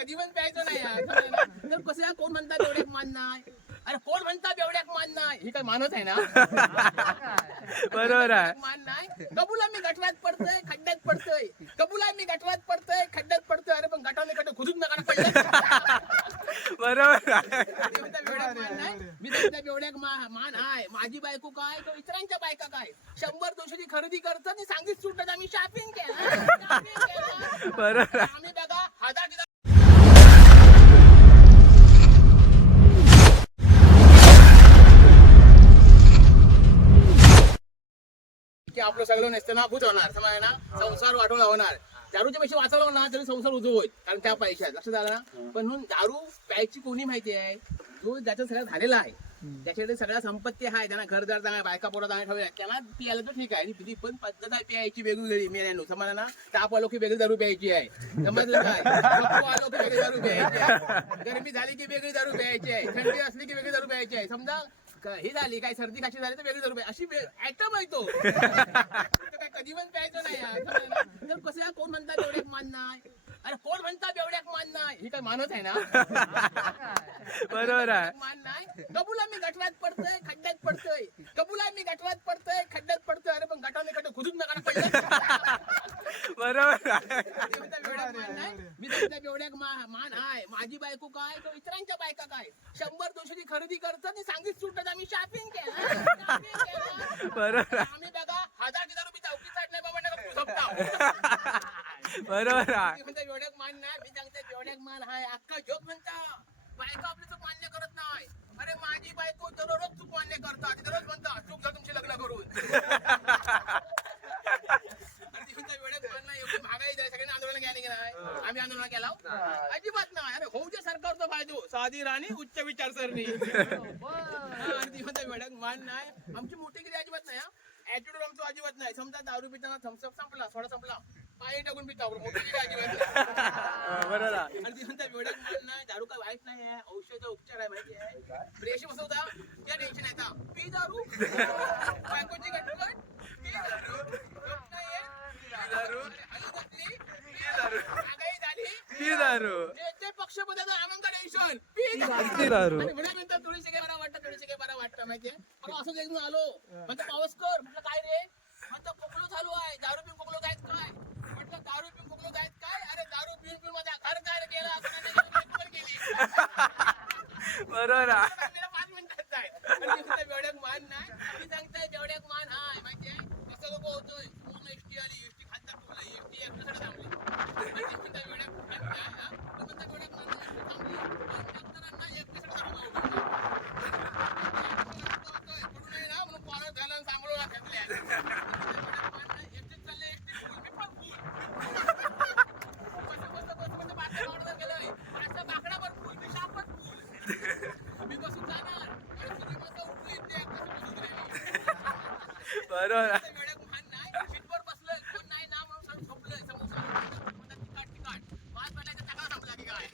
कधी पण प्यायचं नाही यार. तर कसं कोण म्हणतात एवढ्याक मान नाही, अरे कोण म्हणतात एवढ्याक मान नाही, ही काय मानत आहे ना. बरोबर आहे. मान नाही. कबूल आहे मी गटरात पडतोय खड्ड्यात पडतोय, कबूल आहे मी गटरात पडतोय खड्ड्यात पडतोय. अरे पण गटाने खड्डे खुदून नका पडलं. बरोबर आहे. एवढ्याक मान नाही. मी सांगतो एवढ्याक मान आहे. माझी बायको काय तो इतरांच्या बायका काय 100-200ची खरेदी करतात आणि सांगित सुटत आम्ही शॉपिंग केलं. बरोबर आहे. आम्ही बघा 1000 की आपलं सगळं नसतं ना भूत होणार समज ना, संसार वाटून होणार. दारूच्या पैसे वाचवलं ना तरी संसार उजव होईल, कारण त्या पैशात लक्षात आलं ना. पण म्हणून दारू प्यायची कोणी माहिती आहे, जो ज्याचा सगळं झालेला आहे, त्याच्याकडे सगळ्या संपत्ती आहे, त्यांना घरदार चांगला बायका पोरा चांगला ठेवल्या, त्यांना पियाला तर ठीक आहे. आणि ती पण पद्धत आहे प्यायची वेगवेगळी. मेल्यानो समजा ना, ताप आलो की वेगळी दारू प्यायची आहे, समजलं काय, कफ आलो की वेगळी दारू प्यायची आहे, गरमी झाली की वेगळी दारू प्यायची आहे, थंडी असली की वेगळी दारू प्यायची आहे. समजा ही झाली काय सर्दी खाशी झाली तर वेगळी दारू प्यायची, अशी ऍटम आहे तो. काय कधी पण प्यायचं नाही यार. तर कसं कोण म्हणतात एवढ्याक मान नाही, अरे कोण म्हणतात एवढ्याक मान नाही, ही काय मानत आहे ना. बरोबर आहे. मान नाही. कबूल आहे मी गटरात पडतोय खड्ड्यात पडतोय, कबूल आहे मी गटरात पडतोय खड्ड्यात पडतोय. अरे पण गटाने खड्डे खुदून नका पडलं. बरोबर आहे. मी सांगतो एवढ्याक मान आहे. माझी बायको काय तो इतरांच्या बायका काय 100-200ची खरेदी करतात आणि सांगित सुटत आम्ही शॉपिंग केलं. बरोबर आहे. आम्ही बघा 1000 रुपये चौकी साठ नाही बाबा नका झोपता. बरोबर आहे. एवढ्याक मान नाही. मी सांगतो एवढ्याक मान आहे. अख्खा जग म्हणता बायका आपली चूक मान्य करत नाही. अरे माझी बायको दररोज चूक मान्य करतात, दररोज म्हणता चूक झाली तुमची लग्न करून. एवढ्याक मान नाही. एवढी महागाई झाली, सगळ्यांनी आंदोलन केलं की नाही, आम्ही आंदोलन केला अजिबात नाही. अरे होऊ दे सरकारचा फायदो, साधी राणी उच्च विचारसरणी. एवढ्याक मान नाही. आमची मोठी गिरी अजिबात नाही. ऍटिट्यूड आमचं अजिबात नाही. समजा दारू पिताना थम्सअप संपला, सोडा संपला, पाणी टाकून पिता, मोठी गिरी अजिबात नाही. बरोबर आहे. आणि ती म्हणतात एवढ्याक मान नाही. दारू काय वाईट नाही आहे, औषध उपचार आहे माहिती आहे. प्रेशी बसवता त्या टेन्शन येता, पी दारू, बायकोची कटकट, पी दारू, झोप नाहीये, पी दारू, हळद घातली, पी दारू, महागाई झाली, पी दारू, ते पक्ष बदलला आम्हाला टेन्शन, पी पी दारू. आणि म्हणे म्हणतात थोडीशी काय बरा वाटतं, थोडीशी काय बरा वाटतं माहितीये. पण असं देखून आलो म्हणतो पावस कर, म्हटलं काय रे, म्हणतो कोकलो चालू आहे, दारू पिऊन कोकलो जायत काय, म्हटलं दारू पिऊन कोकलो जायत काय, अरे दारू पिऊन पिऊन माझा घर काय केला केली. बरोबर आहे. मला 5 मिनिटात जाय. एवढ्याक मान नाही. मी सांगताय जेवढ्याक मान हाय माहितीये. कसं लोक होतोय पूर्ण एसटी आली, एसटी खातात तुला, एसटी एकट्याकडे थांबली. एवढ्याक मान नाही, हा. तो म्हणतो एवढ्याक मान नाही, एसटी थांबली. डॉक्टरांना एकट्याकडे थांबवलं. पडू नये ना म्हणून कॉलर झाला आणि सांभाळून घेतल्या. एवढ्याक मान नाही. एसटीत चालले, एसटी फुल, मी पण फुल. कसं बाटल्या ऑर्डर केलंय, माझ्या बाकडावर फुल, मी शापच फुल. मी बसून जाणार आणि तुझी मस्त उठली ते कसं बसून बरोबर आहे. एवढ्याक मान नाही. सीटवर बसलोय कोण नाही ना म्हणून सगळं झोपलोय. समोसा तिकाट वाद बनायचा टाका संपला की काय.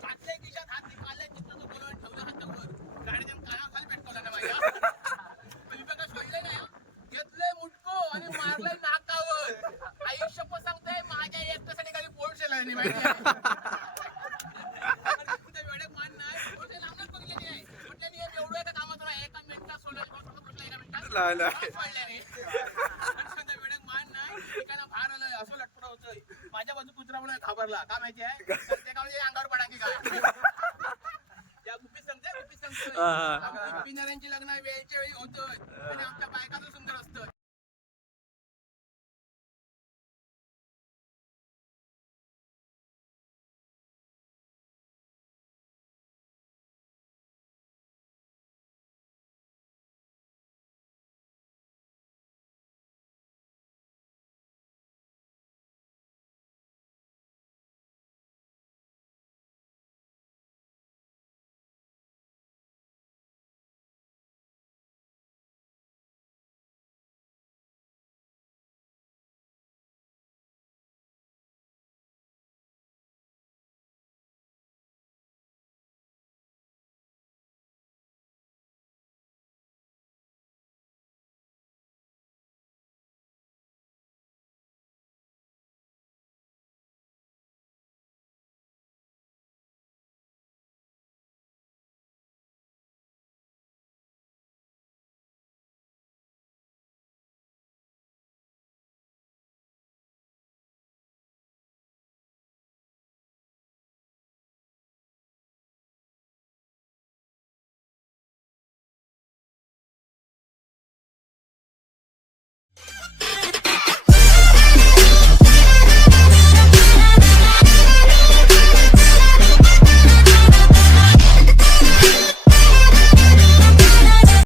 घातलंय खिशात हात निकाललाय, चित्र तो बोलवून ठेवलं हातावर, गाडीच्या कानाखाली पेटवलं ना माझ्या. मी बघा सोडलं नाही, घेतलंय मुटको आणि मारलंय नाकावर. आयुष्य पण सांगतंय माझ्या एकट्यासाठी काही पोट शेलाय नाही माहिती आहे. एवढ्याक मान नाही. मोठे लांबच बघले नाही. म्हटलं मी एवढं एका कामात राहा, एका मिनिटात सोडायला बसलं एका मिनिटात लावला. एवढ्याक मान नाही. ठिकाणा बाहेर आलंय, असं लटपट होतोय. माझ्या बाजू कुत्रा म्हणून घाबरला का माहिती आहे, ते का म्हणजे अंगावर पडा की काय. त्या गुप्पीत सांगतोय हा, हा. पिणाऱ्यांची लग्न वेळच्या वेळी होतोय आणि आमच्या बायकाचं सुंदर असतं.